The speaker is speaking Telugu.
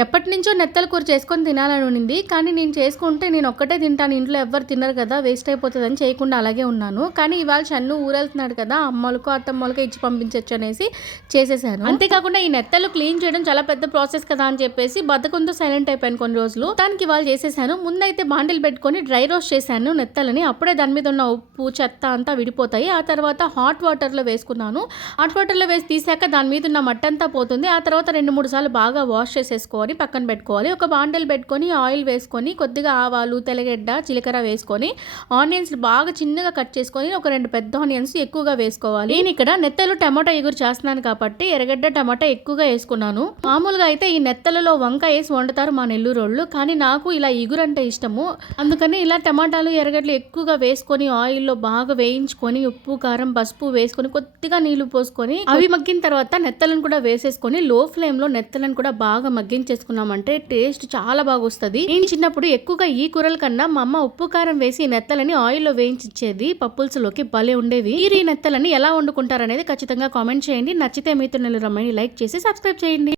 ఎప్పటి నుంచో నెత్తల కూర చేసుకొని తినాలని ఉండింది. కానీ నేను చేసుకుంటే నేను ఒక్కటే తింటాను. ఇంట్లో ఎవ్వరు తినరు కదా వేస్ట్ అయిపోతుందని చేయకుండా అలాగే ఉన్నాను. కానీ ఇవాళ చన్ను ఊరెళ్తున్నాడు కదా అమ్మలకు అత్తమ్మలకు ఇచ్చి పంపించవచ్చు అనేసి చేసేసాను. అంతేకాకుండా ఈ నెత్తలు క్లీన్ చేయడం చాలా పెద్ద ప్రాసెస్ కదా అని చెప్పేసి బద్దకంతో సైలెంట్ అయిపోయాను కొన్ని రోజులు. దానికి ఇవాళ చేసేసాను. ముందైతే బాండిల్ పెట్టుకొని డ్రై రోస్ట్ చేశాను నెత్తలని. అప్పుడే దాని మీద ఉన్న ఉప్పు చెత్త అంతా విడిపోతాయి. ఆ తర్వాత హాట్ వాటర్లో వేసుకున్నాను. హాట్ వాటర్లో వేసి తీసాక దాని మీద ఉన్న మట్టంతా పోతుంది. ఆ తర్వాత రెండు మూడు సార్లు బాగా వాష్ చేసేసుకోవాలి. పక్కన పెట్టుకోవాలి. ఒక బాండల్ పెట్టుకొని ఆయిల్ వేసుకొని కొద్దిగా ఆవాలు తెల్లగడ్డ జీలకర్ర వేసుకొని ఆనియన్స్ బాగా చిన్నగా కట్ చేసుకొని ఒక రెండు పెద్ద ఆనియన్స్ ఎక్కువగా వేసుకోవాలి. నేను ఇక్కడ నెత్తలు టమాటా ఎగురు చేస్తున్నాను కాబట్టి ఎర్రగడ్డ టమాటా ఎక్కువగా వేసుకున్నాను. మామూలుగా అయితే ఈ నెత్తలలో వంకాయ వేసి వండుతారు మా నెల్లూరోళ్ళు కానీ నాకు ఇలా ఎగురు అంటే ఇష్టము. అందుకని ఇలా టమాటాలు ఎర్రగడ్డలు ఎక్కువగా వేసుకొని ఆయిల్లో బాగా వేయించుకొని ఉప్పు కారం పసుపు వేసుకొని కొద్దిగా నీళ్ళు పోసుకొని అవి మగ్గిన తర్వాత నెత్తలను కూడా వేసేసుకొని లో ఫ్లేమ్లో నెత్తలను కూడా బాగా చేసుకున్నామంటే టేస్ట్ చాలా బాగా వస్తుంది నేను చిన్నప్పుడు ఎక్కువగా ఈ కూరల కన్నా మా అమ్మ ఉప్పు కారం వేసి ఈ నెత్తలని ఆయిల్లో వేయించిచ్చేది. పప్పుల్స్లోకి భలే ఉండేవి. మీరు ఈ నెత్తలని ఎలా వండుకుంటారనేది ఖచ్చితంగా కామెంట్ చేయండి. నచ్చితే మీతో నెల రమ్మని లైక్ చేసి సబ్స్క్రైబ్ చేయండి.